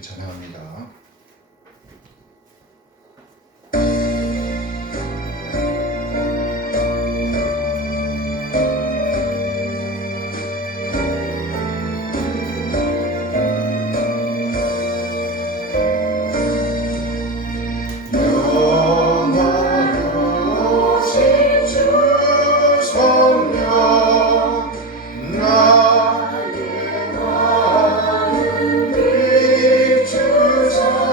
함께 찬양합니다. 주사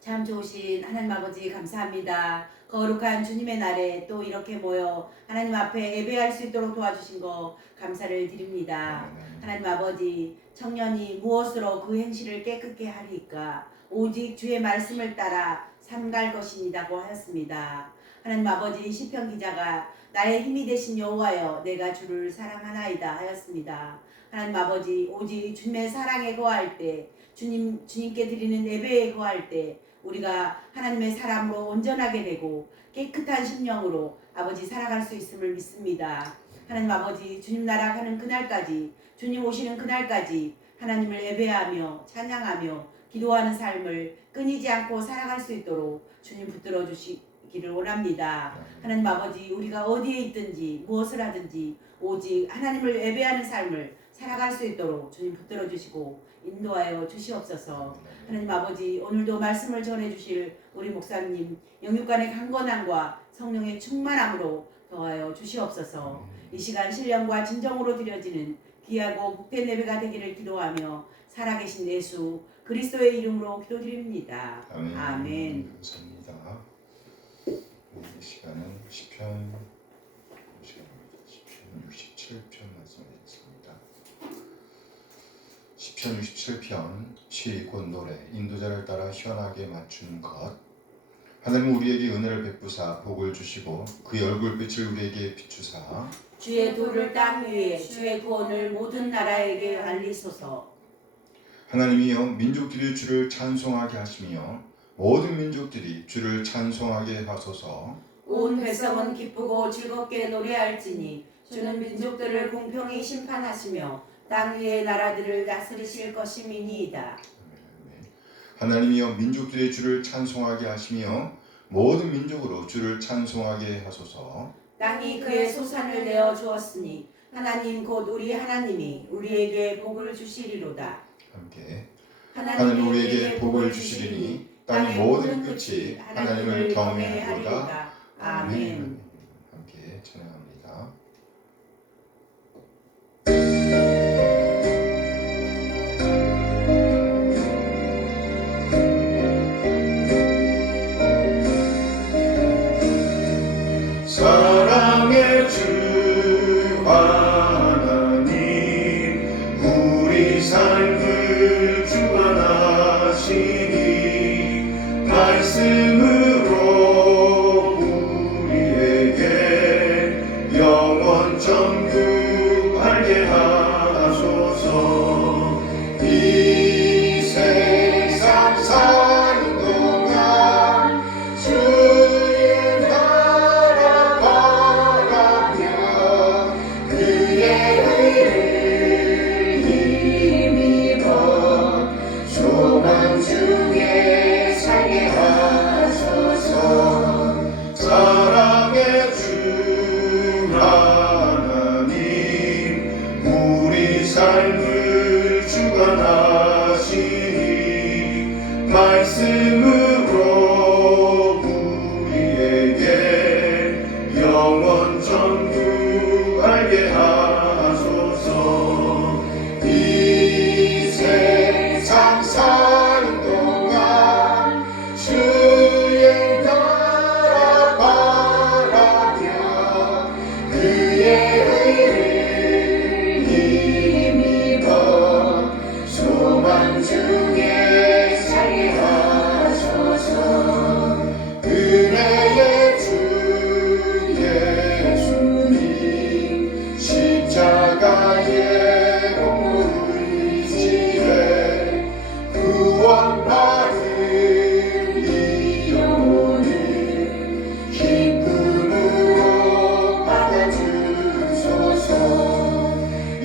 참 좋으신 하나님 아버지 감사합니다. 거룩한 주님의 날에 또 이렇게 모여 하나님 앞에 예배할 수 있도록 도와주신 거 감사를 드립니다. 하나님 아버지, 청년이 무엇으로 그 행실을 깨끗게 하리까? 오직 주의 말씀을 따라 삼갈 것이니다고 하였습니다. 하나님 아버지, 시편 기자가 나의 힘이 되신 여호와여 내가 주를 사랑하나이다 하였습니다. 하나님 아버지, 오직 주님의 사랑에 거할 때, 주님께 드리는 예배에 거할 때 우리가 하나님의 사람으로 온전하게 되고 깨끗한 심령으로 아버지 살아갈 수 있음을 믿습니다. 하나님 아버지, 주님 나라 가는 그날까지, 주님 오시는 그날까지 하나님을 예배하며 찬양하며 기도하는 삶을 끊이지 않고 살아갈 수 있도록 주님 붙들어 주시기를 원합니다. 하나님 아버지, 우리가 어디에 있든지 무엇을 하든지 오직 하나님을 예배하는 삶을 살아갈 수 있도록 주님 붙들어 주시고 인도하여 주시옵소서. 하나님 아버지, 오늘도 말씀을 전해주실 우리 목사님 영육간의 강건함과 성령의 충만함으로 더하여 주시옵소서. 이 시간 신령과 진정으로 드려지는 귀하고 복된 예배가 되기를 기도하며 살아계신 예수 그리스도의 이름으로 기도드립니다. 아멘. 아멘. 감사합니다. 이 시간은 시편 67편 말씀드리겠습니다. 시편 67편 시 곧 노래 인도자를 따라 시원하게 맞춘 것. 하나님 우리에게 은혜를 베푸사 복을 주시고 그의 얼굴빛을 우리에게 비추사 주의 도를 땅 위에 주의 구원을 모든 나라에게 알리소서. 하나님이여 민족들이 주를 찬송하게 하시며 모든 민족들이 주를 찬송하게 하소서. 온 백성은 기쁘고 즐겁게 노래할지니 주는 민족들을 공평히 심판하시며 땅 위의 나라들을 다스리실 것임이니이다. 하나님이여 민족들이 주를 찬송하게 하시며 모든 민족으로 주를 찬송하게 하소서. 땅이 그의 소산을 내어 주었으니 하나님 곧 우리 하나님이 우리에게 복을 주시리로다. 함께 하나님 우리에게 복을 주시리니 땅의 모든 끝이 하나님을 경외하리로다. 아멘. 함께 찬양합니다. 사랑의 주 하나님 우리 삶을 주와 말씀으로 우리에게 영원 천국 알게 하소서. 이 세상 사는 동안 주의 나라 바라며 그의 의를 힘입어 소망 중에 살게 하소서. 은혜의 주 예수님 십자가의 공로 의지에 구원받은 이 영혼을 기쁨으로 받아주소서.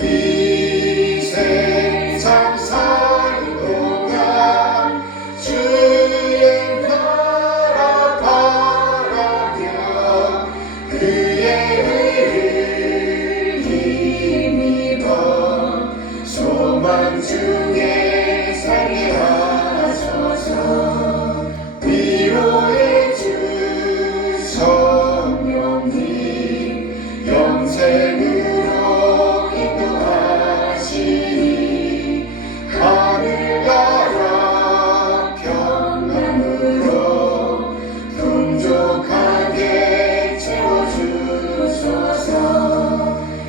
이 세상 사는 동안 주의 나라 바라며 그의 의를 힘입어 소망 중에 살게 하소서. 위로의 주 성령님 영생으로 인도하시니 하늘나라 평강으로 풍족하게 채워주소서.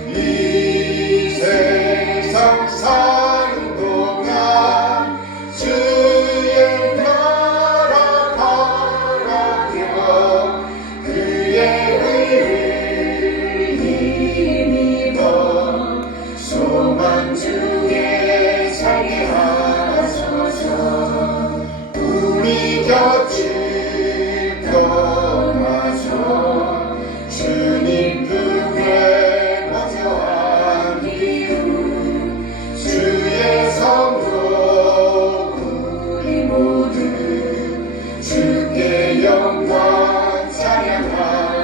이 세상 사는 동안 주의 나라 바라며 그의 의를 힘입어 소망 중에 살게 하소서. 우리 곁을 떠나서 주님 품에 먼저 안기우 주의 성도 우리 모두 주께 영광 찬양합니다.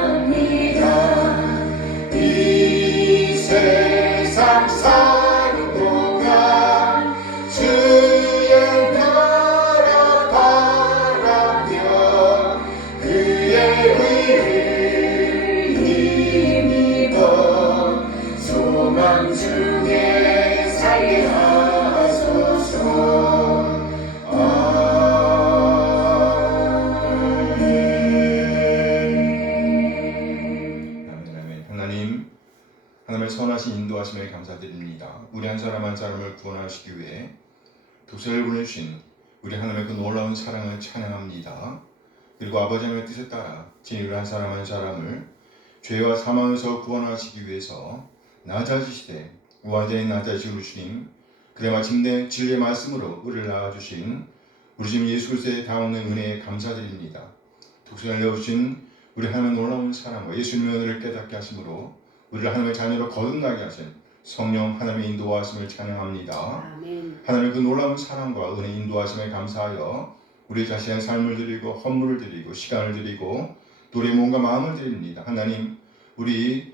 이 세상 사는 동안 주의 나라 바라며 그의 의를 힘입어 소망 중에 살게 하소서. 아멘. 하나님의 선하신 인도하심에 감사드립니다. 우리 한 사람 한 사람을 구원하시기 위해 독생을 보내주신 우리 하나님의 그 놀라운 사랑을 찬양합니다. 그리고 아버지 하나님의 뜻에 따라 진리를 한 사람 한 사람을 죄와 사망에서 구원하시기 위해서 낮아지시되 완전히 낮아지신 우리 주님, 그래 마침내 진리의 말씀으로 우리를 낳아주신 우리 주님 예수 그리스도의 다없는 은혜에 감사드립니다. 독생을 내어주신 우리 하나님의 놀라운 사랑과 예수님의 은혜를 깨닫게 하심으로 우리를 하나님의 자녀로 거듭나게 하신 성령 하나님의 인도하심을 찬양합니다. 아멘. 하나님의 그 놀라운 사랑과 은혜 인도하심에 감사하여 우리 자신의 삶을 드리고 헌물을 드리고 시간을 드리고 또 우리의 몸과 마음을 드립니다. 하나님, 우리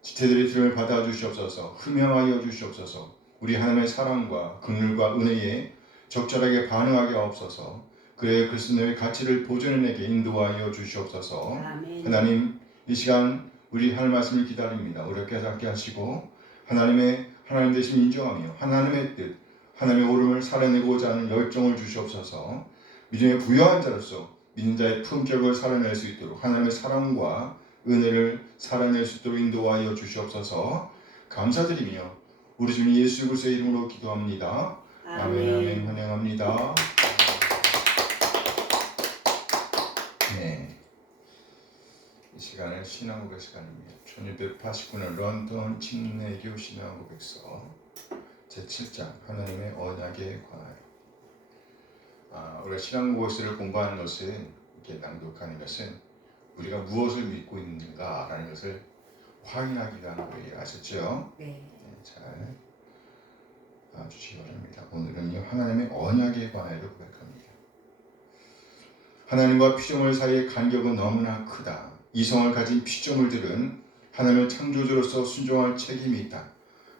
지체들의 드림을 받아주시옵소서. 흠양하여 주시옵소서. 우리 하나님의 사랑과 긍휼과 은혜에 적절하게 반응하게 하옵소서. 그의 그리스도의 가치를 보존해내게 인도하여 주시옵소서. 아멘. 하나님, 이 시간 우리 하나님 말씀을 기다립니다. 우리를 깨닫게 하시고 하나님 대신 인정하며 하나님의 뜻, 하나님의 오름을 살아내고자 하는 열정을 주시옵소서. 믿음의 부유한 자로서 믿는 자의 품격을 살아낼 수 있도록 하나님의 사랑과 은혜를 살아낼 수 있도록 인도하여 주시옵소서. 감사드리며 우리 주님 예수 그리스도의 이름으로 기도합니다. 아멘. 아멘. 환영합니다. 네, 이 시간은 신앙고백 시간입니다. 1689년 런던 침례교 신앙고백서 제7장 하나님의 언약에 관하여. 우리가 신앙고백서를 공부하는 것은, 이렇게 낭독하는 것은 우리가 무엇을 믿고 있는가라는 것을 확인하기 위한 거예요. 아셨죠? 네. 잘 주시기 바랍니다. 오늘은요, 하나님의 언약에 관하여 고백합니다. 하나님과 피조물 사이의 간격은 너무나 크다. 이성을 가진 피조물들은 하나님을 창조주로서 순종할 책임이 있다.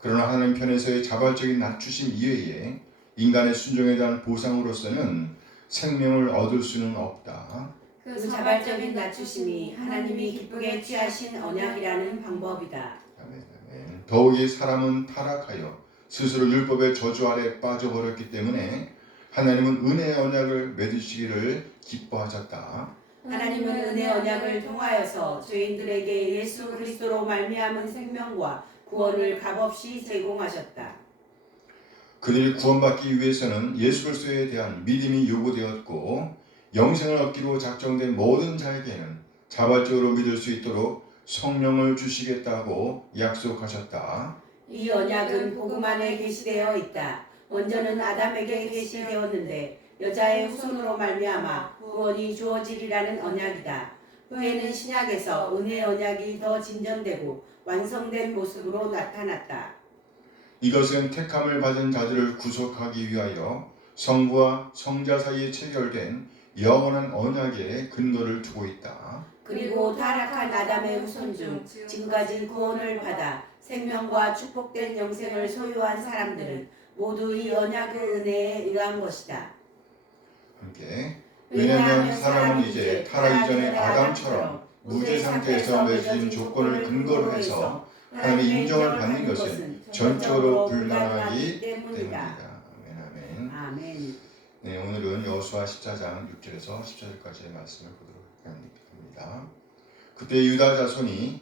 그러나 하나님 편에서의 자발적인 낮추심 이외에 인간의 순종에 대한 보상으로서는 생명을 얻을 수는 없다. 그 자발적인 낮추심이 하나님이 기쁘게 취하신 언약이라는 방법이다. 아멘, 아멘. 더욱이 사람은 타락하여 스스로 율법의 저주 아래 빠져버렸기 때문에 하나님은 은혜의 언약을 맺으시기를 기뻐하셨다. 하나님은 은혜 언약을 통하여서 죄인들에게 예수 그리스도로 말미암은 생명과 구원을 값없이 제공하셨다. 그들이 구원받기 위해서는 예수 그리스도에 대한 믿음이 요구되었고 영생을 얻기로 작정된 모든 자에게는 자발적으로 믿을 수 있도록 성령을 주시겠다고 약속하셨다. 이 언약은 복음 안에 계시되어 있다. 먼저는 아담에게 계시되었는데 여자의 후손으로 말미암아 구원이 주어지리라는 언약이다. 후에는 신약에서 은혜 언약이 더 진전되고 완성된 모습으로 나타났다. 이것은 택함을 받은 자들을 구속하기 위하여 성부와 성자 사이에 체결된 영원한 언약에 근거를 두고 있다. 그리고 타락한 아담의 후손 중 지금까지 구원을 받아 생명과 축복된 영생을 소유한 사람들은 모두 이 언약의 은혜에 의한 것이다. 함께 왜냐하면 사람은 이제 타락이 전에 아담처럼 무죄 상태에서 맺어진 조건을 근거로 해서 하나님의 인정을 받는 것은 전적으로 불가능하기 때문이다. 아멘, 아멘. 아멘. 네, 오늘은 여호수아 14장 6절에서 14절까지의 말씀을 보도록 합니다. 그때 유다 자손이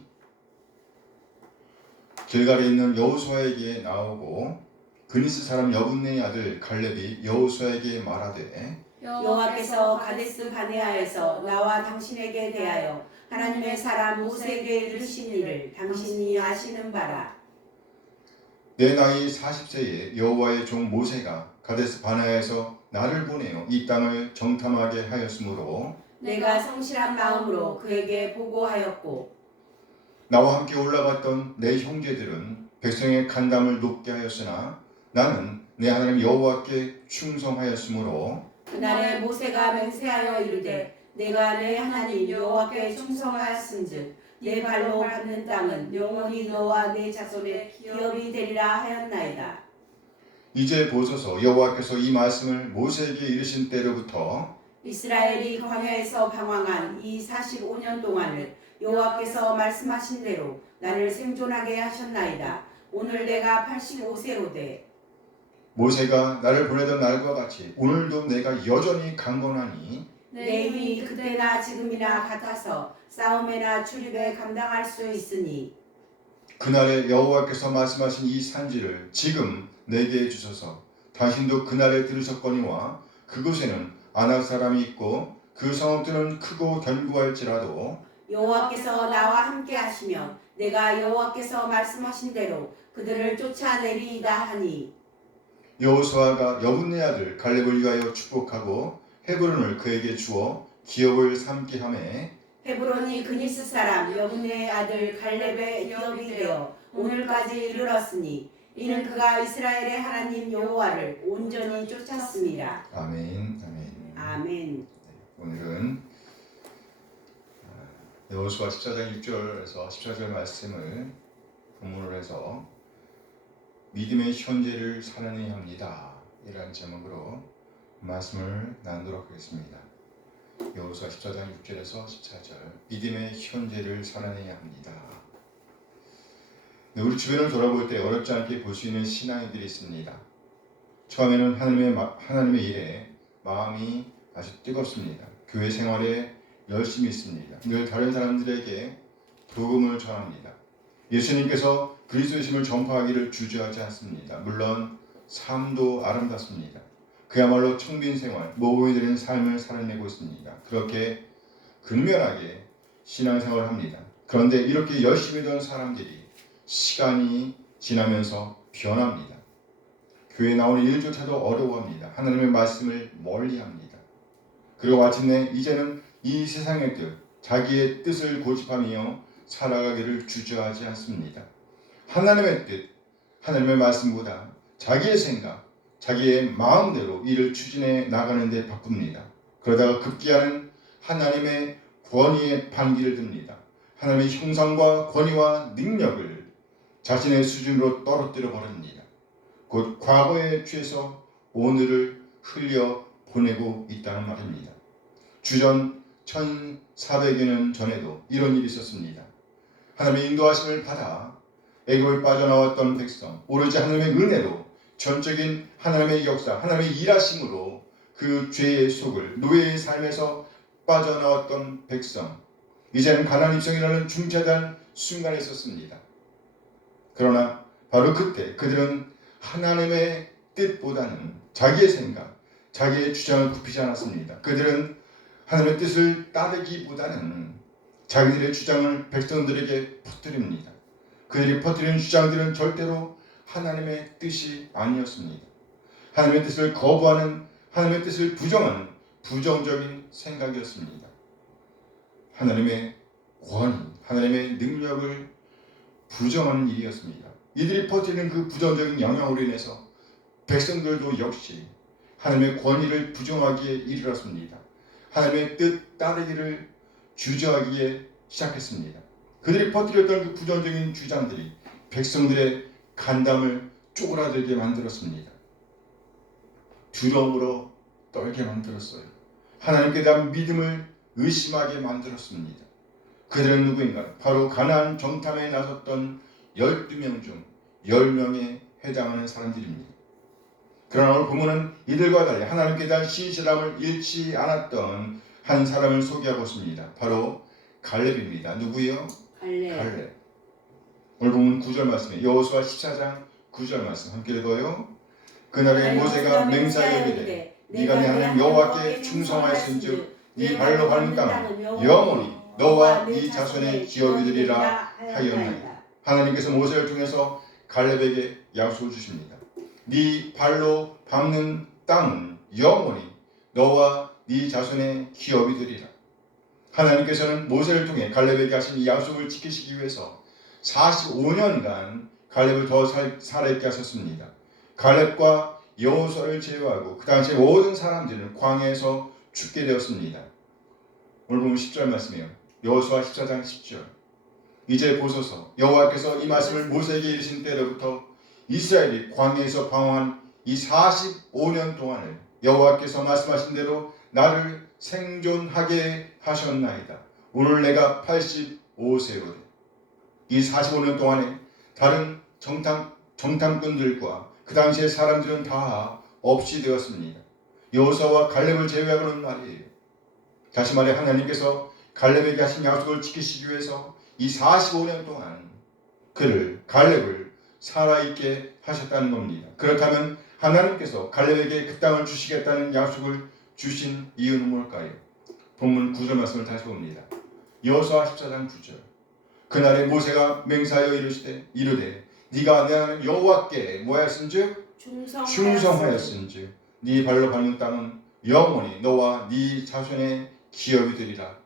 길갈에 있는 여호수아에게 나오고 그니스 사람 여분네의 아들 갈렙이 여호수아에게 말하되 여호와께서 가데스 바네아에서 나와 당신에게 대하여 하나님의 사람 모세에게 이르신 일을 당신이 아시는 바라. 내 나이 40세에 여호와의 종 모세가 가데스 바네아에서 나를 보내어 이 땅을 정탐하게 하였으므로 내가 성실한 마음으로 그에게 보고하였고 나와 함께 올라갔던 내 형제들은 백성의 간담을 높게 하였으나 나는 내 하나님 여호와께 충성하였으므로 그날에 모세가 맹세하여 이르되 내가 내 하나님 여호와께 충성하였은즉 내 발로 밟는 땅은 영원히 너와 내 자손의 기업이 되리라 하였나이다. 이제 보소서 여호와께서 이 말씀을 모세에게 이르신 때로부터 이스라엘이 광야에서 방황한 이 45년 동안을 여호와께서 말씀하신 대로 나를 생존하게 하셨나이다. 오늘 내가 85세로 돼 모세가 나를 보내던 날과 같이 오늘도 내가 여전히 강건하니 내 힘이 그때나 지금이나 같아서 싸움에나 출입에 감당할 수 있으니 그날에 여호와께서 말씀하신 이 산지를 지금 내게 주소서. 당신도 그날에 들으셨거니와 그곳에는 아낙 사람이 있고 그 성읍들은 크고 견고할지라도 여호와께서 나와 함께 하시면 내가 여호와께서 말씀하신 대로 그들을 쫓아내리이다 하니 여호수아가 여분네 아들 갈렙을 위하여 축복하고 헤브론을 그에게 주어 기업을 삼게 하매 헤브론이 그니스 사람 여분의 아들 갈렙의 기업이 되어 오늘까지 이르렀으니 이는 그가 이스라엘의 하나님 여호와를 온전히 쫓았습니다. 아멘, 아멘. 아멘. 오늘은 여호수아 14장 6절에서 14절 말씀을 본문으로 해서 믿음의 현재를 살아내야 합니다. 이라는 제목으로 말씀을 나누도록 하겠습니다. 여호수아 14장 6절에서 14절 믿음의 현재를 살아내야 합니다. 네, 우리 주변을 돌아볼 때 어렵지 않게 볼 수 있는 신앙인들이 있습니다. 처음에는 하나님의 일에 마음이 아주 뜨겁습니다. 교회 생활에 열심히 있습니다. 늘 다른 사람들에게 복음을 전합니다. 예수님께서 그리스도의심을 전파하기를 주저하지 않습니다. 물론 삶도 아름답습니다. 그야말로 청빈 생활, 모범이 되는 삶을 살아내고 있습니다. 그렇게 근면하게 신앙생활을 합니다. 그런데 이렇게 열심히 던 사람들이 시간이 지나면서 변합니다. 교회에 나오는 일조차도 어려워합니다. 하나님의 말씀을 멀리합니다. 그리고 마침내 이제는 이 세상의 뜻, 자기의 뜻을 고집하며 살아가기를 주저하지 않습니다. 하나님의 뜻, 하나님의 말씀보다 자기의 생각, 자기의 마음대로 일을 추진해 나가는 데 바쁩니다. 그러다가 급기야는 하나님의 권위에 반기를 듭니다. 하나님의 형상과 권위와 능력을 자신의 수준으로 떨어뜨려 버립니다. 곧 과거에 취해서 오늘을 흘려 보내고 있다는 말입니다. 주전 1400여 년 전에도 이런 일이 있었습니다. 하나님의 인도하심을 받아 애굽을 빠져나왔던 백성, 오로지 하나님의 은혜로 전적인 하나님의 역사, 하나님의 일하심으로 그 죄의 속을 노예의 삶에서 빠져나왔던 백성, 이제는 가나안 입성이라는 중차대한 순간에 있었습니다. 그러나 바로 그때 그들은 하나님의 뜻보다는 자기의 생각, 자기의 주장을 굽히지 않았습니다. 그들은 하나님의 뜻을 따르기보다는 자기들의 주장을 백성들에게 퍼뜨립니다. 그들이 퍼뜨리는 주장들은 절대로 하나님의 뜻이 아니었습니다. 하나님의 뜻을 거부하는, 하나님의 뜻을 부정하는 부정적인 생각이었습니다. 하나님의 권위, 하나님의 능력을 부정하는 일이었습니다. 이들이 퍼뜨리는 그 부정적인 영향으로 인해서 백성들도 역시 하나님의 권위를 부정하기에 이르렀습니다. 하나님의 뜻 따르기를 주저하기에 시작했습니다. 그들이 퍼뜨렸던 그 부정적인 주장들이 백성들의 간담을 쪼그라들게 만들었습니다. 두려움으로 떨게 만들었어요. 하나님께 대한 믿음을 의심하게 만들었습니다. 그들은 누구인가? 바로 가나안 정탐에 나섰던 12명 중 10명에 해당하는 사람들입니다. 그러나 오늘 본문은 이들과 달리 하나님께 대한 신실함을 잃지 않았던 한 사람을 소개하고 있습니다. 바로 갈렙입니다. 누구예요? 갈렙. 오늘 본문 9절 말씀에 여호수아 14장 9절 말씀 함께 읽어요. 그날에 모세가 맹세하여 이르되 네가 내 하나님 여호와께 충성하였은즉 네 발로 밟는 땅은 영원히 너와 네 자손의 기업이 되리라 하였나이다. 하나님께서 모세를 통해서 갈렙에게 약속을 주십니다. 네 발로 밟는 땅은 영원히 너와 네 자손의 기업이 되리라. 하나님께서는 모세를 통해 갈렙에게 하신 이 약속을 지키시기 위해서 45년간 갈렙을 더 살아있게 하셨습니다. 갈렙과 여호수아를 제외하고 그 당시 모든 사람들은 광야에서 죽게 되었습니다. 오늘 보면 10절 말씀이에요. 여호수아 14장 10절. 이제 보소서 여호와께서 이 말씀을 모세에게 이르신 때로부터 이스라엘이 광야에서 방황한 이 45년 동안을 여호와께서 말씀하신 대로 나를 생존하게 하셨나이다. 오늘 내가 85세로되 이 45년 동안에 다른 정탐꾼들과 그 당시의 사람들은 다 없이 되었습니다. 여호수아와 갈렙을 제외하고는 말이에요. 다시 말해 하나님께서 갈렙에게 하신 약속을 지키시기 위해서 이 45년 동안 갈렙을 살아있게 하셨다는 겁니다. 그렇다면 하나님께서 갈렙에게 그 땅을 주시겠다는 약속을 주신 이유는 뭘까요? 본문 9절 말씀을 다시 봅니다. 여호수아 14장 9절. 그날에 모세가 맹세하여 이르되 네가 내 하나님 여호와께 뭐하였은즉 충성하였은즉 네 발로 밟는 땅은 영원히 너와 네 자손의 기업이 되리라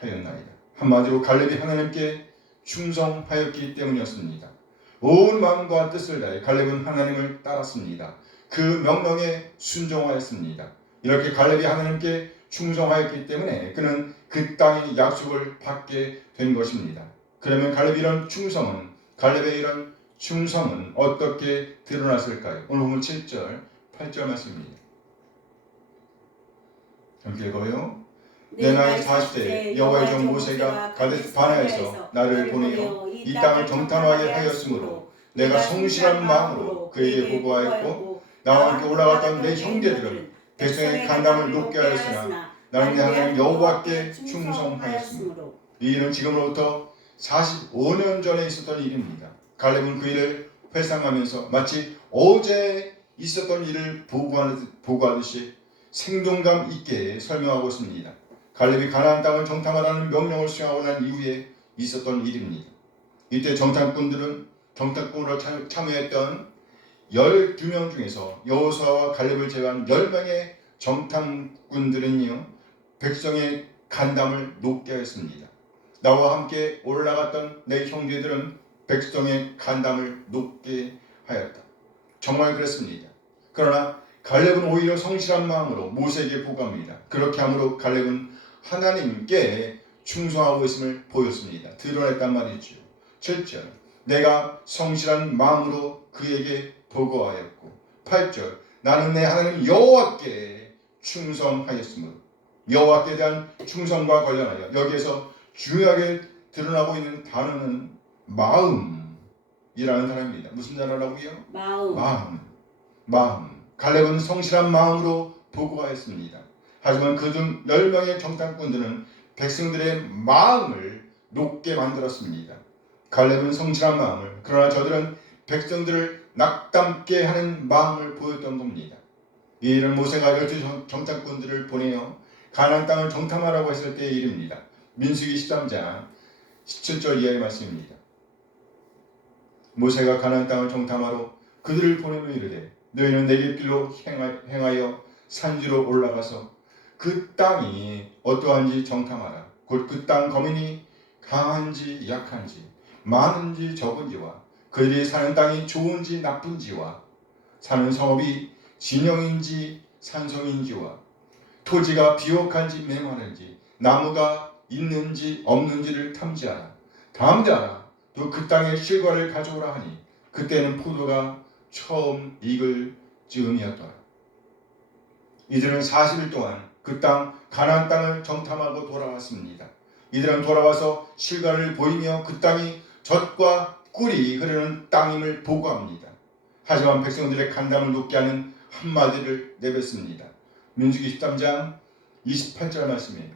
하였나이다. 한마디로 갈렙이 하나님께 충성하였기 때문이었습니다. 온 마음과 뜻을 다해 갈렙은 하나님을 따랐습니다. 그 명령에 순종하였습니다. 이렇게 갈렙이 하나님께 충성하였기 때문에 그는 그 땅의 약속을 받게 된 것입니다. 그러면 갈렙의 이런 충성은 어떻게 드러났을까요? 오늘 보면 7절, 8절 말씀입니다. 함께 읽어요. 내 나이 40세 여호와의 종 모세가 가데스 바네아에서 나를 보내어 이 땅을 정탐하게 하였으므로 내가 성실한 마음으로 그에게 보고하였고 나와 함께 올라갔던 내 형제들은 백성의 간담을 높게 하였으나 나는 내 하나님 여호와께 충성하였습니다. 이 일은 지금으로부터 45년 전에 있었던 일입니다. 갈렙은 그 일을 회상하면서 마치 어제 있었던 일을 보고하듯이 생동감 있게 설명하고 있습니다. 갈렙이 가나안 땅을 정탐하라는 명령을 수행하고 난 이후에 있었던 일입니다. 이때 정탐꾼으로 참여했던 12명 중에서 여호수아와 갈렙을 제외한 10명의 정탐꾼들은요 백성의 간담을 높게 하였습니다. 나와 함께 올라갔던 내 형제들은 백성의 간담을 높게 하였다. 정말 그랬습니다. 그러나 갈렙은 오히려 성실한 마음으로 모세에게 보고합니다. 그렇게 함으로 갈렙은 하나님께 충성하고 있음을 보였습니다. 드러냈단 말이죠. 7절. 내가 성실한 마음으로 그에게 보고하였고 8절. 나는 내 하나님 여호와께 충성하였으므로 여호와께 대한 충성과 관련하여 여기에서 중요하게 드러나고 있는 단어는 마음이라는 단어입니다. 무슨 단어라고요? 마음. 갈렙은 성실한 마음으로 보고하였습니다. 하지만 그중 10명의 정탐꾼들은 백성들의 마음을 높게 만들었습니다. 갈렙은 성실한 마음을, 그러나 저들은 백성들을 낙담케 하는 마음을 보였던 겁니다. 이 일은 모세가 12 정탐꾼들을 보내어 가나안 땅을 정탐하라고 했을 때의 일입니다. 민수기 13장 17절 이하의 말씀입니다. 모세가 가나안 땅을 정탐하러 그들을 보내며 이르되 너희는 내게 길로 행하여 산지로 올라가서 그 땅이 어떠한지 정탐하라. 곧 그 땅 거민이 강한지 약한지 많은지 적은지와 그들이 사는 땅이 좋은지 나쁜지와 사는 성읍이 진영인지 산성인지와 토지가 비옥한지 메마른지 나무가 있는지 없는지를 탐지하라. 담대하라. 또 그 땅의 실과를 가져오라 하니 그때는 포도가 처음 익을 즈음이었더라. 이들은 40일 동안 그 땅 가나안 땅을 정탐하고 돌아왔습니다. 이들은 돌아와서 실과를 보이며 그 땅이 젖과 꿀이 흐르는 땅임을 보고합니다. 하지만 백성들의 간담을 높게 하는 한마디를 내뱉습니다. 민수기 13장 28절 말씀이에요.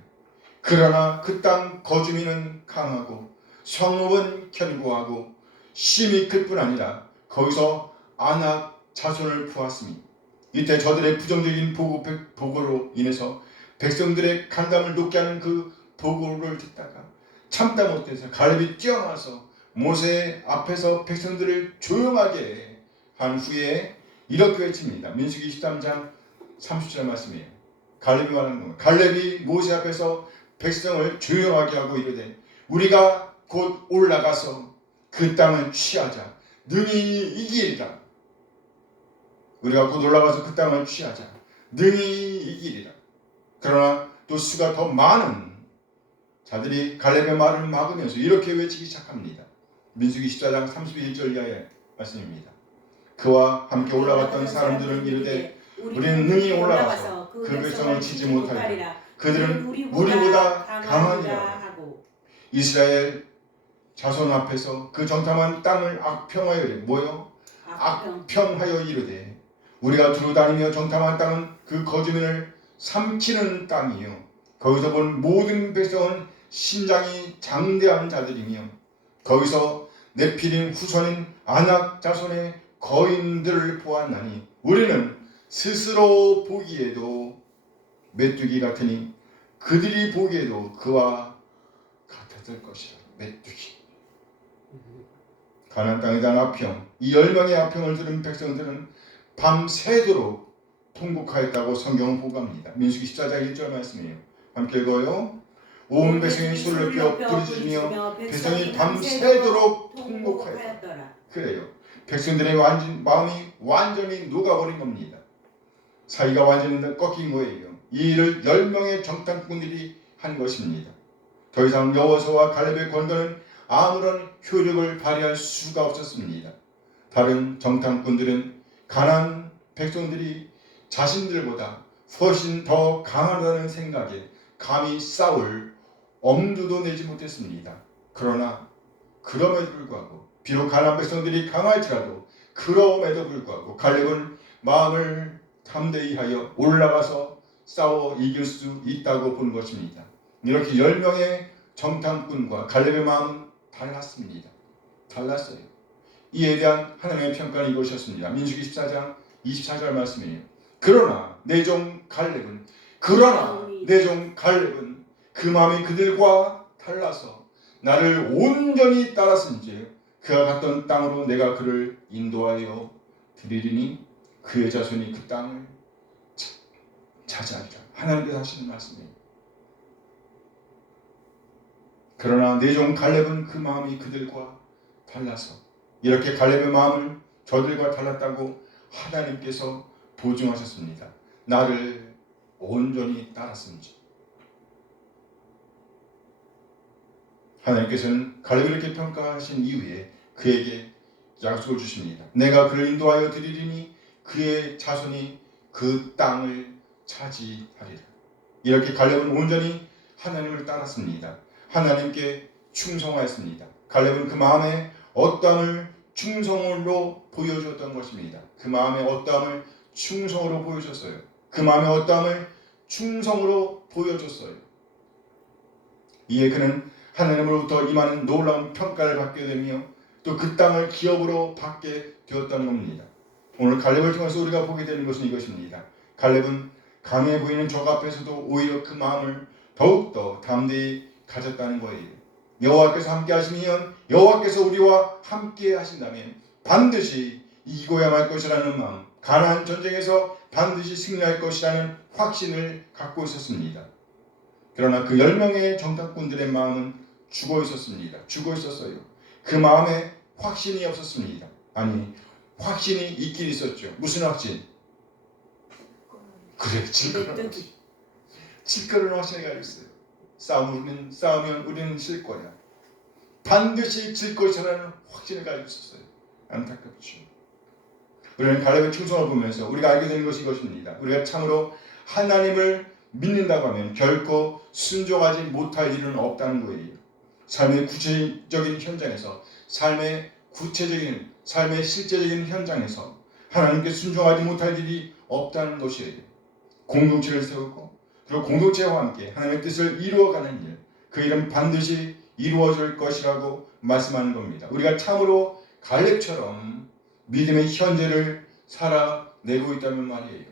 그러나 그 땅 거주민은 강하고 성읍은 견고하고 심이 클 뿐 아니라 거기서 아낙 자손을 부었으니 이때 저들의 부정적인 보고로 인해서 백성들의 간담을 높게 하는 그 보고를 듣다가 참다 못해서 갈렙이 뛰어나서 모세 앞에서 백성들을 조용하게 한 후에 이렇게 외칩니다. 민수기 13장 30절 말씀이에요. 갈렙이 말하는 겁니다. 갈렙이 모세 앞에서 백성을 조용하게 하고 이르되 우리가 곧 올라가서 그 땅을 취하자. 능히 이기리라. 우리가 곧 올라가서 그 땅을 취하자. 능히 이기리라. 그러나 또 수가 더 많은 자들이 갈렙의 말을 막으면서 이렇게 외치기 시작합니다. 민수기 14장 31절 이하의 말씀입니다. 그와 함께 올라갔던 사람들은 이르되 우리는 능히 올라가서 그 백성을 치지 못하리라. 그들은 우리보다 강하니라 하고 이스라엘 자손 앞에서 그 정탐한 땅을 악평하여 이르되 우리가 두루 다니며 정탐한 땅은 그 거주민을 삼키는 땅이요 거기서 본 모든 백성은 신장이 장대한 자들이며 거기서 네피림 후손인 아낙 자손의 거인들을 보았나니 우리는 스스로 보기에도 메뚜기 같으니 그들이 보기에도 그와 같았을 것이라. 메뚜기. 가나안 땅에 대한 아평, 이 10명의 아평을 들은 백성들은 밤새도록 통곡하였다고 성경은 보고합니다. 민수기 14장 1절 말씀이에요. 함께 읽어요. 온 백성이 소리를 뼈 부르짖으며 백성이 밤새도록 통곡하였더라. 그래요. 백성들의 마음이 완전히 녹아버린 겁니다. 사이가 완전히 꺾인 거예요. 이 일을 10명의 정탐꾼들이 한 것입니다. 더 이상 여호수아와 갈렙의 권고는 아무런 효력을 발휘할 수가 없었습니다. 다른 정탐꾼들은 가나안 백성들이 자신들보다 훨씬 더 강하다는 생각에 감히 싸울 엄두도 내지 못했습니다. 그러나 그럼에도 불구하고 비록 가나안 백성들이 강할지라도 그럼에도 불구하고 갈렙은 마음을 담대히 하여 올라가서 싸워 이길 수 있다고 본 것입니다. 이렇게 10명의 정탐꾼과 갈렙의 마음은 달랐습니다. 달랐어요. 이에 대한 하나님의 평가는 이것이었습니다. 민수기 14장 24절 말씀이에요. 그러나 내 종 갈렙은 그 마음이 그들과 달라서 나를 온전히 따랐은지 그가 갔던 땅으로 내가 그를 인도하여 드리리니 그의 자손이 그 땅을 차지하리라. 하나님께서 하시는 말씀이에요. 그러나 내 종 갈렙은 그 마음이 그들과 달라서 이렇게 갈렙의 마음을 저들과 달랐다고 하나님께서 보증하셨습니다. 나를 온전히 따랐은지. 하나님께서는 갈렙을 이렇게 평가하신 이후에 그에게 약속을 주십니다. 내가 그를 인도하여 드리리니 그의 자손이 그 땅을 차지하리라. 이렇게 갈렙은 온전히 하나님을 따랐습니다. 하나님께 충성하였습니다. 갈렙은 그 마음의 어떠함을 충성으로 보여주었던 것입니다. 그 마음의 어떠함을 충성으로 보여줬어요. 그 마음의 어떠함을 충성으로 보여줬어요. 이에 그는 하나님으로부터 임하는 놀라운 평가를 받게 되며 또 그 땅을 기업으로 받게 되었다는 겁니다. 오늘 갈렙을 통해서 우리가 보게 되는 것은 이것입니다. 갈렙은 강해 보이는 적 앞에서도 오히려 그 마음을 더욱더 담대히 가졌다는 거예요. 여호와께서 함께 하시면, 여호와께서 우리와 함께 하신다면 반드시 이기고야 말 것이라는 마음, 가나안 전쟁에서 반드시 승리할 것이라는 확신을 갖고 있었습니다. 그러나 그 10명의 정탐꾼들의 마음은 죽어 있었어요. 그 마음에 확신이 없었습니다. 아니, 확신이 있긴 있었죠. 무슨 확신? 그래, 질거는 확신을 가지고 있어요. 싸우면 우리는 질 거야. 반드시 질 것이라는 확신을 가지고 있었어요. 안타깝죠. 우리는 갈렙의 충성을 보면서 우리가 알게 되는 것이 이것입니다. 우리가 참으로 하나님을 믿는다고 하면 결코 순종하지 못할 일은 없다는 거예요. 삶의 구체적인 현장에서, 삶의 실제적인 현장에서 하나님께 순종하지 못할 일이 없다는 것이에요. 공동체를 세우고 그리고 공동체와 함께 하나님의 뜻을 이루어가는 일, 그 일은 반드시 이루어질 것이라고 말씀하는 겁니다. 우리가 참으로 갈렙처럼 믿음의 현재를 살아내고 있다는 말이에요.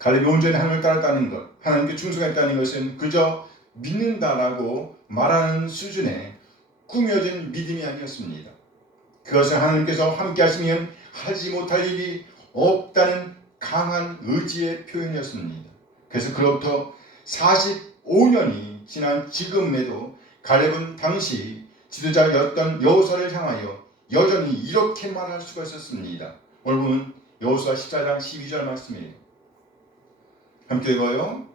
갈렙이 온전히 하나님을 따랐다는 것, 하나님께 충성했다는 것은 그저 믿는다라고 말하는 수준의 꾸며진 믿음이 아니었습니다. 그것은 하나님께서 함께 하시면 하지 못할 일이 없다는 강한 의지의 표현이었습니다. 그래서 그로부터 45년이 지난 지금에도 갈렙은 당시 지도자였던 여호수아를 향하여 여전히 이렇게 말할 수가 있었습니다. 오늘 보면 여호수아 14장 12절 말씀이에요. 함께 읽어요.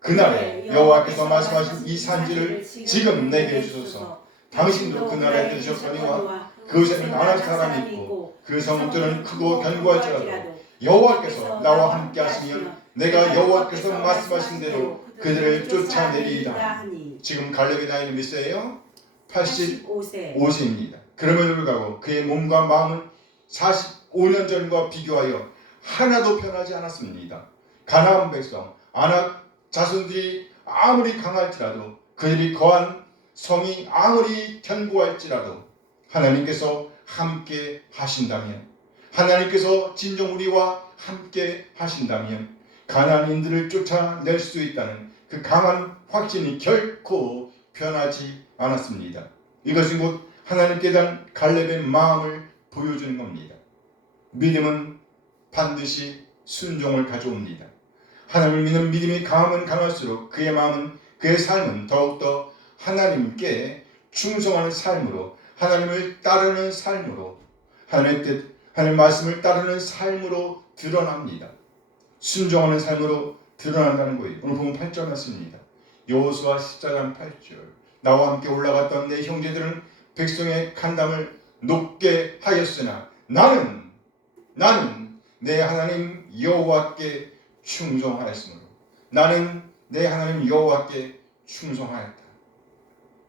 그날에 여호와께서 말씀하신 이 산지를 지금 내게 주소서. 당신도 그 나라에 드셨거니와 그곳에는 아낙 사람이 있고 그 성읍들은 크고 견고할지라도 여호와께서 나와 함께 하시면 내가 여호와께서 말씀하신 대로 그들을 쫓아내리이다. 지금 갈렙의 나이는 몇 세예요? 85세입니다. 그럼에도 불구하고 그의 몸과 마음은 45년 전과 비교하여 하나도 변하지 않았습니다. 가나안 백성 아낙 자손들이 아무리 강할지라도, 그들이 거한 성이 아무리 견고할지라도 하나님께서 함께 하신다면, 하나님께서 진정 우리와 함께 하신다면 가나안인들을 쫓아낼 수 있다는 그 강한 확신이 결코 변하지 않았습니다. 이것은 곧 하나님께 대한 갈렙의 마음을 보여주는 겁니다. 믿음은 반드시 순종을 가져옵니다. 하나님을 믿는 믿음이 강하면 강할수록 그의 마음은, 그의 삶은 더욱더 하나님께 충성하는 삶으로, 하나님을 따르는 삶으로, 하나님의 뜻, 하나님의 말씀을 따르는 삶으로 드러납니다. 순종하는 삶으로 드러난다는 거예요. 오늘 보면 8절 말씀입니다. 여호수아 14장 8절. 나와 함께 올라갔던 내 형제들은 백성의 간담을 높게 하였으나 나는 내 하나님 여호와께 충성하였으므로, 나는 내 하나님 여호와께 충성하였다.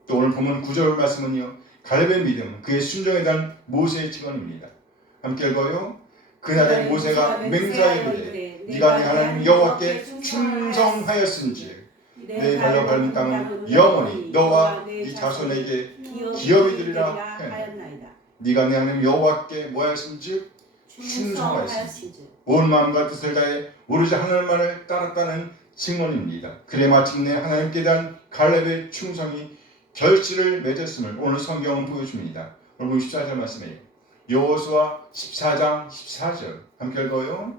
또 오늘 보면 9절 말씀은요, 갈렙의 믿음, 그의 순종에 대한 모세의 증언입니다. 함께 읽어요. 그날에 모세가 맹세하여 이르되 네가 내 하나님 여호와께 충성하였은즉 내 발로 밟은 땅은 영원히 너와 네 자손에게 기업이 되리라 하였나이다. 네가 내 하나님 여호와께 뭐하였은즉 충성하였은즉 온 마음과 뜻을 다해 오로지 하나님만을 따랐다는 증언입니다. 그래 마침내 하나님께 대한 갈렙의 충성이 결실을 맺었음을 오늘 성경은 보여줍니다. 오늘 14절 말씀이에요. 여호수아 14장 14절 함께 읽어요.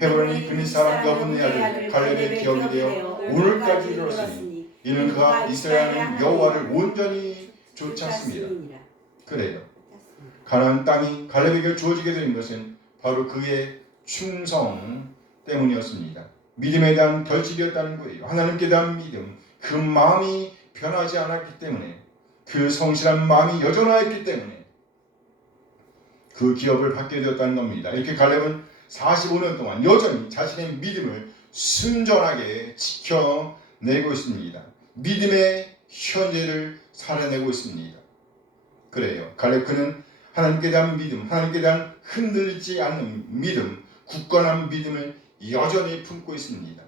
헤브론이 그니 사람 여분의 아들 갈렙의 기업이 되어 오늘까지 이르렀으니 이는 그가 이스라엘은 여호와를 온전히 좇았습니다. 그래요. 가나안 땅이 갈렙에게 주어지게 된 것은 바로 그의 충성 때문이었습니다. 믿음에 대한 결실이었다는 거예요. 하나님께 대한 믿음, 그 마음이 변하지 않았기 때문에, 그 성실한 마음이 여전하였기 때문에 그 기업을 받게 되었다는 겁니다. 이렇게 갈렙은 45년 동안 여전히 자신의 믿음을 순전하게 지켜내고 있습니다. 믿음의 현재를 살아내고 있습니다. 그래요. 갈렙 그는 하나님께 대한 믿음, 하나님께 대한 흔들리지 않는 믿음, 굳건한 믿음을 여전히 품고 있습니다.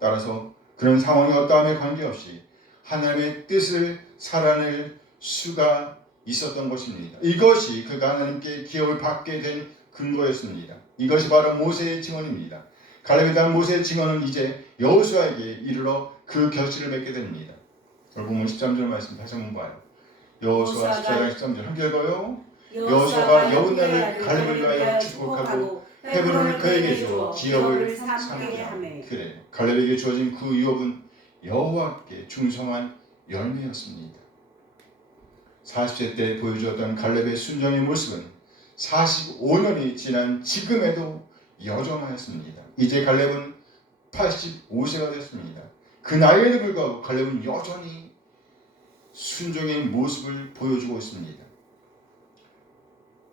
따라서 그런 상황이 어떠함에 관계없이 하나님의 뜻을 살아낼 수가 있었던 것입니다. 이것이 그가 하나님께 기업을 받게 된 근거였습니다. 이것이 바로 모세의 증언입니다. 갈렙에 대한 모세의 증언은 이제 여호수아에게 이르러 그 결실을 맺게 됩니다. 보면 13절 말씀 다시 한번 봐요. 여호수아 14장 13절 함께 읽어요. 여호수아가 여호분야를 갈렙을 위하여 축복하고 헤브론을 그에게 주어 기업을 삼게 하매. 그래, 갈렙에게 주어진 그 유업은 여호와께 충성한 열매였습니다. 40세 때 보여주었던 갈렙의 순전의 모습은 45년이 지난 지금에도 여전하였습니다. 이제 갈렙은 85세가 됐습니다. 그 나이에도 불구하고 갈렙은 여전히 순종의 모습을 보여주고 있습니다.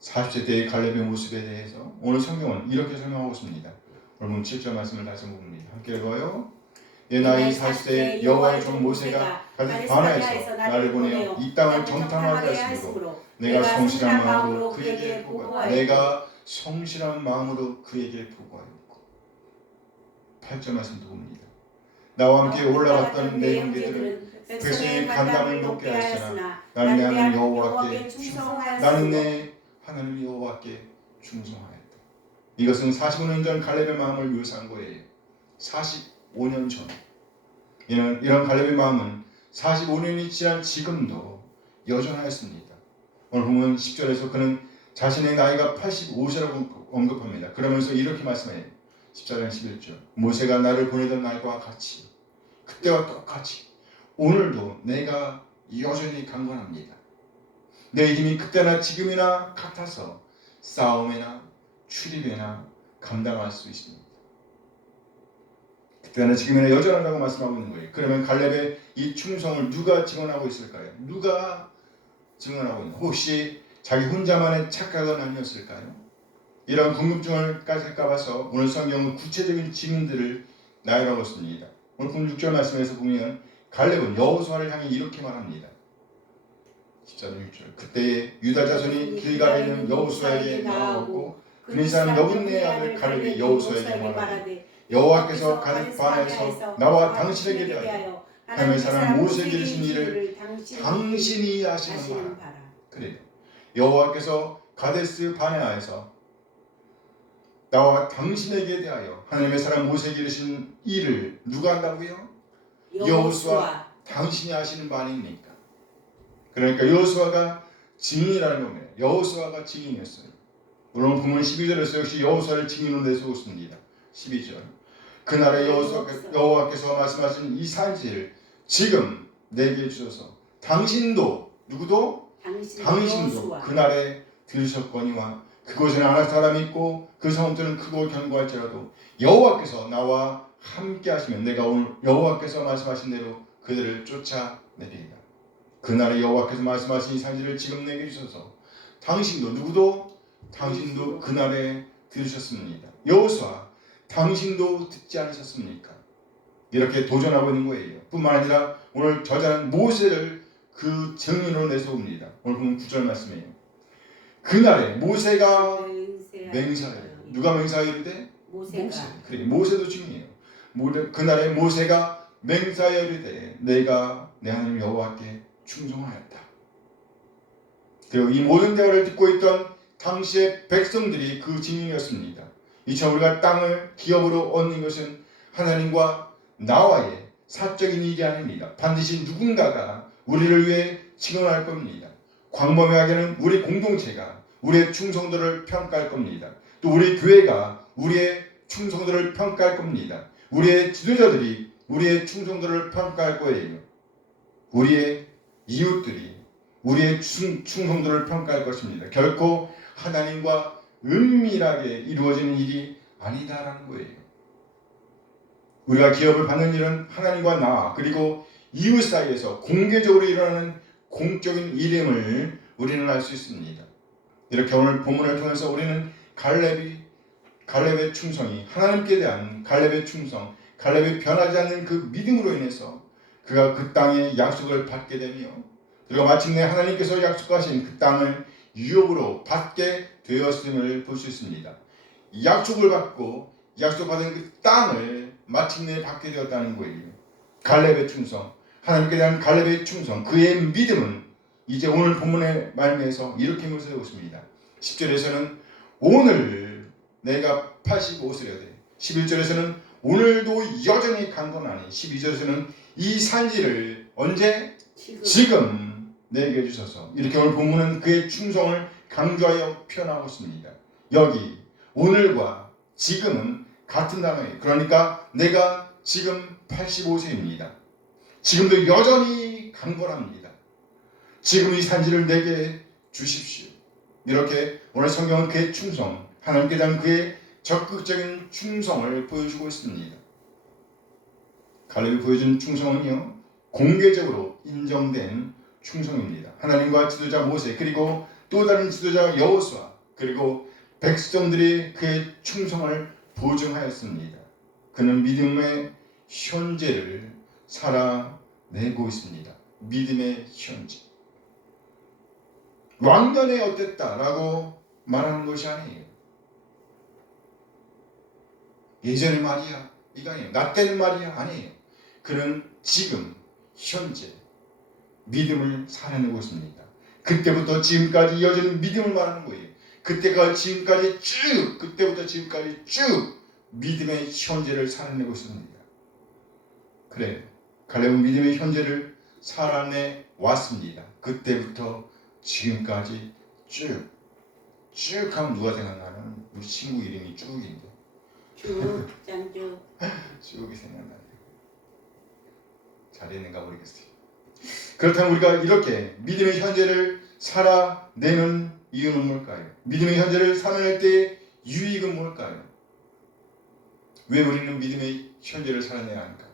40세 때의 갈렙의 모습에 대해서 오늘 성경은 이렇게 설명하고 있습니다. 여러분 7절 말씀을 다시 봅니다. 함께 읽어요. 내 나이 40세에 여호와의 종 모세가 가데스 바네아에서 나를 보내어 이 땅을 정탐하게 하였으므로 내가 성실한 마음으로 그에게 보고하였고 내가 성실한 마음으로 그에게 보고하였고 8절 말씀도 봅니다. 나와 함께 올라갔던 내 형제들은 백성의 간담을 높게 하였으나 나는 내 하나님 여호와께 나는 내 하나님 여호와께 충성하였다. 이것은 45년 전 갈렙의 마음을 묘사한 거예요. 45년 전. 이런 갈렙의 마음은 45년이 지난 지금도 여전하였습니다. 오늘 보면 10절에서 그는 자신의 나이가 85세라고 언급합니다. 그러면서 이렇게 말씀해요. 14장 11절. 모세가 나를 보내던 날과 같이 그때와 똑같이 오늘도 내가 여전히 강건합니다. 내 힘이 그때나 지금이나 같아서 싸움이나 출입이나 감당할 수 있습니다. 그때나 지금이나 여전하다고 말씀하고 있는 거예요. 그러면 갈렙의 이 충성을 누가 증언하고 있을까요? 누가 증언하고 있는? 혹시 자기 혼자만의 착각은 아니었을까요? 이런 궁금증을 가질까 봐서 오늘 성경은 구체적인 증인들을 나열하고 있습니다. 오늘 6절 말씀에서 보면 갈렙은 여호수아를 향해 이렇게 말합니다. 14절 6절. 그때에 유다 자손이 길갈에 있는 여호수아에게 나아오고 그는 사람 여분네의 아들 갈렙이 여호수아에게 말하되 여호와께서 가데스 바네아에서 나와 당신에게 대하여 하나님의 사람 모세에게 이르신 일을 당신이 하시는 바라. 그래요. 여호와께서 가데스 바네아에서 나와 당신에게 대하여 하나님의 사람 모세에게 이르신 일을 누가 한다고요? 여호수아 당신이 하시는 바 아닙니까? 그러니까 여호수아가 증인이라는 겁니다. 여호수아가 증인이었어요. 오늘 보면 12절에서 역시 여호수아를 증인으로 내세웠습니다. 12절. 그날에 여호와께서 말씀하신 이 산지를 지금 내게 주셔서 당신도 누구도? 당신도 그날에 들으셨거니와 그곳에는 아낙 사람이 있고 그 성읍들은 크고 견고할지라도 여호와께서 나와 함께 하시면 내가 오늘 여호와께서 말씀하신 대로 그들을 쫓아내리리라. 그날에 여호와께서 말씀하신 이 산지를 지금 내게 주셔서 당신도 누구도? 당신도 그날에 들으셨습니다. 여호수아 당신도 듣지 않으셨습니까? 이렇게 도전하고 있는 거예요. 뿐만 아니라 오늘 저자는 모세를 그 증인으로 내세웁니다. 오늘 보면 9절 말씀이에요. 그날에 모세가 맹세하여 누가 맹세하여 이르되? 모세. 그래, 모세도 증인이에요. 그날에 모세가 맹세하여 이르되 내가 내 하나님 여호와께 충성하였다. 그리고 이 모든 대화를 듣고 있던 당시의 백성들이 그 증인이었습니다. 이처럼 우리가 땅을 기업으로 얻는 것은 하나님과 나와의 사적인 일이 아닙니다. 반드시 누군가가 우리를 위해 증언할 겁니다. 광범위하게는 우리 공동체가 우리의 충성도를 평가할 겁니다. 또 우리 교회가 우리의 충성도를 평가할 겁니다. 우리의 지도자들이 우리의 충성도를 평가할 거예요. 우리의 이웃들이 우리의 충성도를 평가할 것입니다. 결코 하나님과 은밀하게 이루어지는 일이 아니다라는 거예요. 우리가 기업을 받는 일은 하나님과 나 그리고 이웃 사이에서 공개적으로 일어나는 공적인 일임을 우리는 알 수 있습니다. 이렇게 오늘 본문을 통해서 우리는 갈렙이 갈렙의 충성이 하나님께 대한 갈렙의 충성, 갈렙의 변하지 않는 그 믿음으로 인해서 그가 그 땅의 약속을 받게 되며 그리고 마침내 하나님께서 약속하신 그 땅을 유업으로 받게 되었음을 볼 수 있습니다. 약속을 받고 약속받은 그 땅을 마침내 받게 되었다는 거예요. 갈렙의 충성, 하나님께 대한 갈렙의 충성, 그의 믿음은 이제 오늘 본문의 말미에서 이렇게 묘사되고 있습니다. 10절에서는 오늘 내가 85세려되, 11절에서는 오늘도 여전히 강건하니, 12절에서는 이 산지를 언제? 지금 내게 주셔서. 이렇게 오늘 본문은 그의 충성을 강조하여 표현하고 있습니다. 여기 오늘과 지금은 같은 단어예요. 그러니까 내가 지금 85세입니다. 지금도 여전히 강건합니다. 지금 이 산지를 내게 주십시오. 이렇게 오늘 성경은 그의 충성, 하나님께 대한 그의 적극적인 충성을 보여주고 있습니다. 갈렙이 보여준 충성은요, 공개적으로 인정된 충성입니다. 하나님과 지도자 모세, 그리고 또 다른 지도자 여호수아, 그리고 백성들이 그의 충성을 보증하였습니다. 그는 믿음의 현재를 살아내고 있습니다. 믿음의 현재. 왕년에 어땠다라고 말하는 것이 아니에요. 예전의 말이야 이거 아니에요. 나 때는 말이야 아니에요. 그는 지금 현재 믿음을 살아내고 있습니다. 그때부터 지금까지 여전히 믿음을 말하는 거예요. 그때가 지금까지 쭉, 그때부터 지금까지 쭉 믿음의 현재를 살아내고 있습니다. 그래, 갈렙은 믿음의 현재를 살아내 왔습니다. 그때부터 지금까지 쭉 하면 누가 생각나는? 우리 친구 이름이 쭉인데. 쭉, 짱쭉. 쭉이 생각나네요. 잘했는가 모르겠어요. 그렇다면 우리가 이렇게 믿음의 현재를 살아내는 이유는 뭘까요? 믿음의 현재를 살아낼 때의 유익은 뭘까요? 왜 우리는 믿음의 현재를 살아내야 하는가?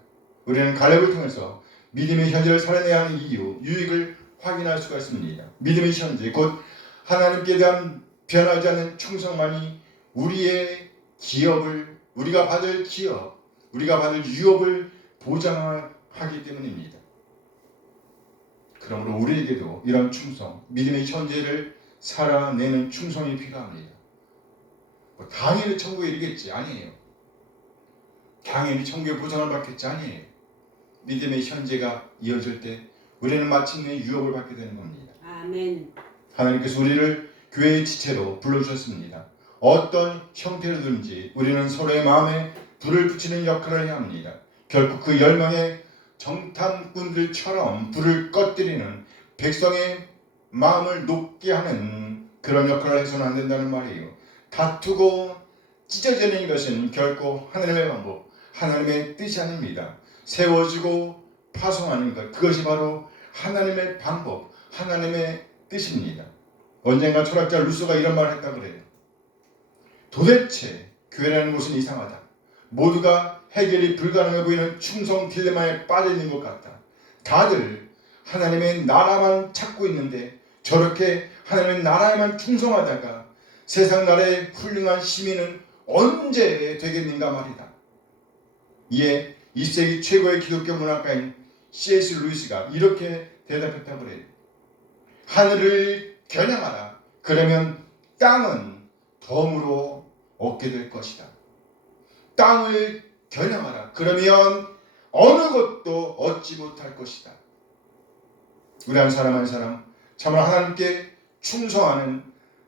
우리는 갈렙을 통해서 믿음의 현재를 살아내야 하는 이유, 유익을 확인할 수가 있습니다. 믿음의 현재, 곧 하나님께 대한 변하지 않는 충성만이 우리의 기업을, 우리가 받을 기업, 우리가 받을 유업을 보장하기 때문입니다. 그러므로 우리에게도 이런 충성, 믿음의 현재를 살아내는 충성이 필요합니다. 당연히 천국에 이르겠지 아니에요. 당연히 천국의 보장을 받겠지 아니에요. 믿음의 현재가 이어질 때 우리는 마침내 유업을 받게 되는 겁니다. 아멘. 하나님께서 우리를 교회의 지체로 불러주셨습니다. 어떤 형태로든지 우리는 서로의 마음에 불을 붙이는 역할을 해야 합니다. 결국 그 열망의 정탐꾼들처럼 불을 꺼뜨리는 백성의 마음을 녹게 하는 그런 역할을 해서는 안 된다는 말이에요. 다투고 찢어지는 것은 결코 하나님의 방법, 하나님의 뜻이 아닙니다. 세워지고 파송하는 것, 그것이 바로 하나님의 방법, 하나님의 뜻입니다. 언젠가 철학자 루소가 이런 말을 했다 그래요. 도대체 교회라는 곳은 이상하다. 모두가 해결이 불가능해 보이는 충성 딜레마에 빠져 있는 것 같다. 다들 하나님의 나라만 찾고 있는데 저렇게 하나님의 나라에만 충성하다가 세상 나라의 훌륭한 시민은 언제 되겠는가 말이다. 이에 2세기 최고의 기독교 문학가인 C.S. 루이스가 이렇게 대답했다고 그래요. 하늘을 겨냥하라. 그러면 땅은 덤으로 얻게 될 것이다. 땅을 겨냥하라. 그러면 어느 것도 얻지 못할 것이다. 우리 한 사람 한 사람 참으로 하나님께 충성하는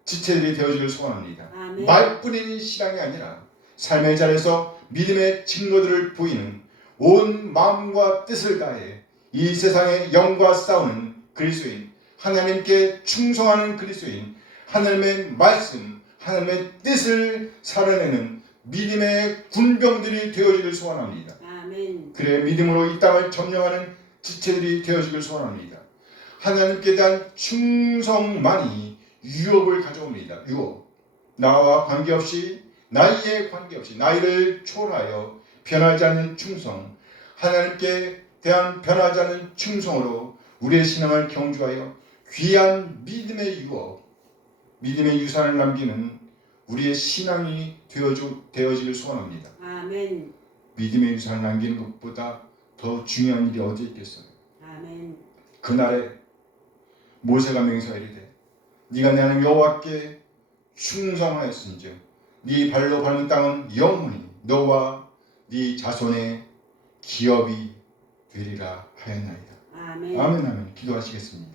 지체들이 되어주길 소원합니다. 아멘. 말뿐인 신앙이 아니라 삶의 자리에서 믿음의 증거들을 보이는 온 마음과 뜻을 다해 이 세상의 영과 싸우는 그리스도인, 하나님께 충성하는 그리스도인, 하나님의 말씀, 하나님의 뜻을 살아내는 믿음의 군병들이 되어주길 소원합니다. 아멘. 그래 믿음으로 이 땅을 점령하는 지체들이 되어주길 소원합니다. 하나님께 대한 충성만이 유업을 가져옵니다. 유업. 나와 관계없이, 나이에 관계없이, 나이를 초월하여 변하지 않는 충성, 하나님께 대한 변하지 않는 충성으로 우리의 신앙을 경주하여 귀한 믿음의 유업, 믿음의 유산을 남기는 우리의 신앙이 되어지길 소원합니다. 아멘. 믿음의 유산을 남기는 것보다 더 중요한 일이 어디 있겠어요? 아멘. 그날에 모세가 맹세하리되 네가 내 하나님 여호와께 충성하였은즉 네 발로 밟는 땅은 영원히 너와 네 자손의 기업이 되리라 하였나이다. 아멘. 아멘 아멘. 기도하시겠습니다.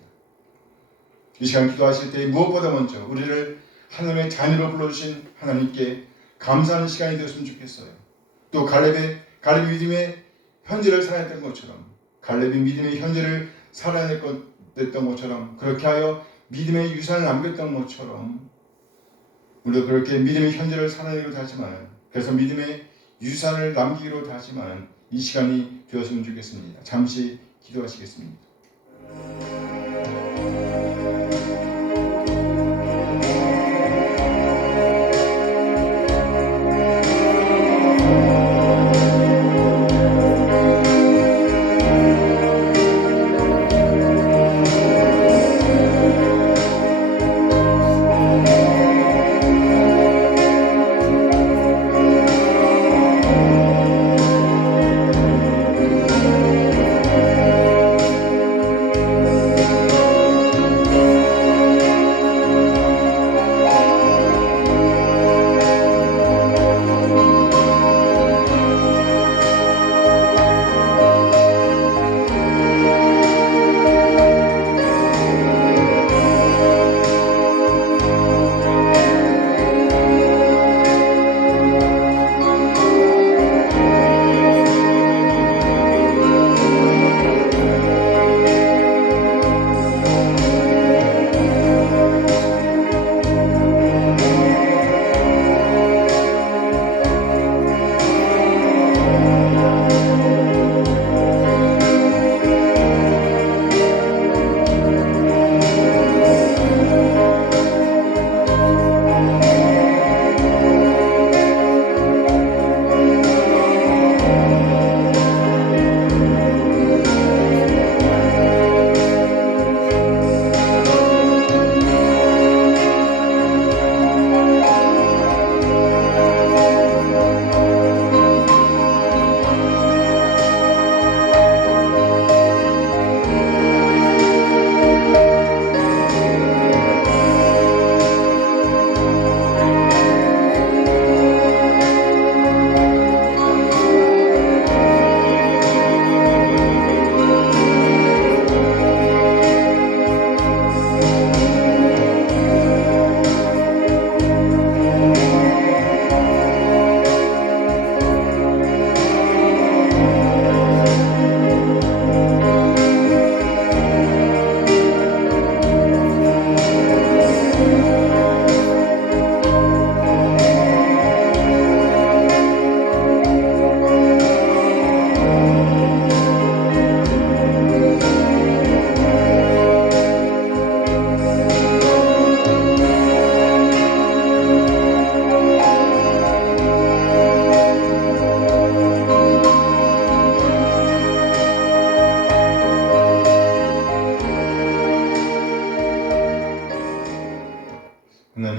이 시간 기도하실 때 무엇보다 먼저 우리를 하나님의 자녀로 불러주신 하나님께 감사하는 시간이 되었으면 좋겠어요. 또 갈렙이 믿음의 현재를 살아냈던 것처럼 갈렙이 믿음의 현재를 살아냈던 것처럼 그렇게 하여 믿음의 유산을 남겼던 것처럼 우리도 그렇게 믿음의 현재를 살아내기로 하지만 그래서 믿음의 유산을 남기기로 하지만 이 시간이 되었으면 좋겠습니다. 잠시 기도하시겠습니다.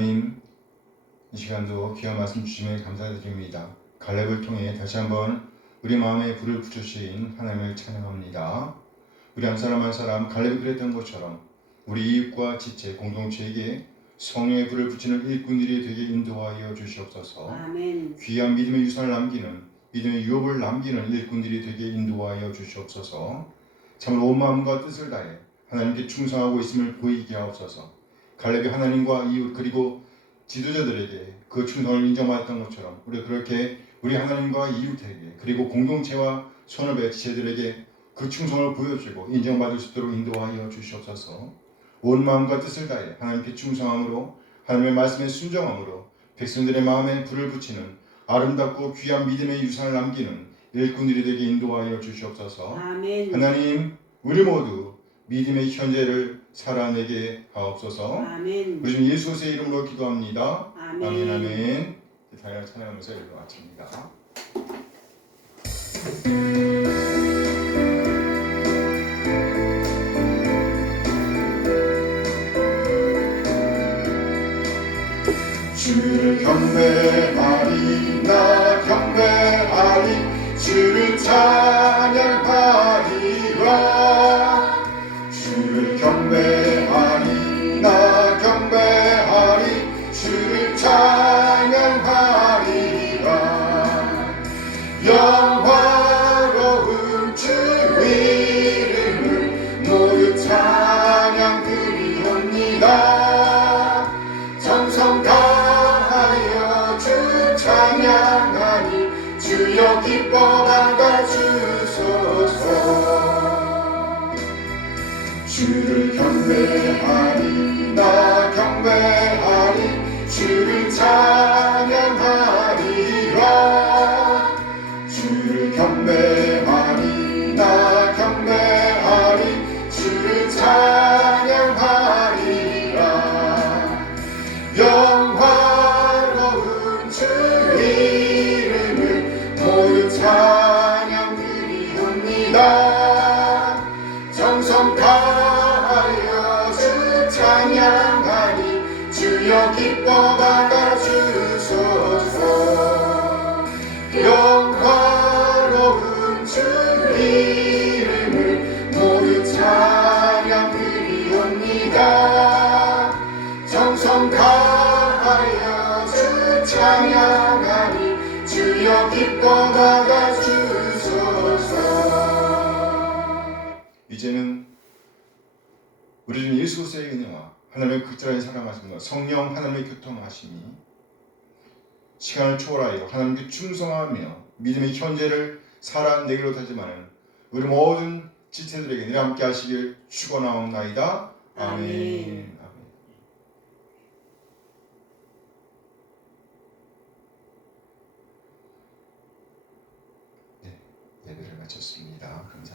하나님, 이 시간도 귀한 말씀 주심에 감사드립니다. 갈렙을 통해 다시 한번 우리 마음에 불을 붙여주신 하나님을 찬양합니다. 우리 한 사람 한 사람 갈렙이 그랬던 것처럼 우리 이웃과 지체 공동체에게 성령의 불을 붙이는 일꾼들이 되게 인도하여 주시옵소서. 아멘. 귀한 믿음의 유산을 남기는 믿음의 유업을 남기는 일꾼들이 되게 인도하여 주시옵소서. 참으로 온 마음과 뜻을 다해 하나님께 충성하고 있음을 보이게 하옵소서. 갈렙이 하나님과 이웃 그리고 지도자들에게 그 충성을 인정받았던 것처럼 우리 그렇게 우리 하나님과 이웃에게 그리고 공동체와 선업의 지체들에게 그 충성을 보여주고 인정받을 수 있도록 인도하여 주시옵소서. 온 마음과 뜻을 다해 하나님께 충성함으로 하나님의 말씀에 순종함으로 백성들의 마음에 불을 붙이는 아름답고 귀한 믿음의 유산을 남기는 일꾼들이 되게 인도하여 주시옵소서. 아멘. 하나님 우리 모두 믿음의 현재를 살아내게 하옵소서. 아멘. 우리 주 예수 그리스도의 이름으로 기도합니다. 아멘. 아멘 아멘. 다양한 찬양하면서 일로 마칩니다. 주를 드립니다. 정성 다하여 주 찬양하니 주여 기뻐 받아주소서. 영화로운 주 이름을 모두 찬양 드리옵니다. 정성 다하여 주 찬양하니 주여 기뻐 받아주소서. 이제는 우리 주 예수 그리스도의 은혜와 하나님의 극진하게 사랑하심과 성령 하나님의 교통하심이 시간을 초월하여 하나님께 충성하며 믿음의 현재를 살아내기로 하지만은 우리 모든 지체들에게 늘 함께 하시길 축원하옵나이다. 아멘. 아멘. 네, 예배를 마쳤습니다. 감사합니다.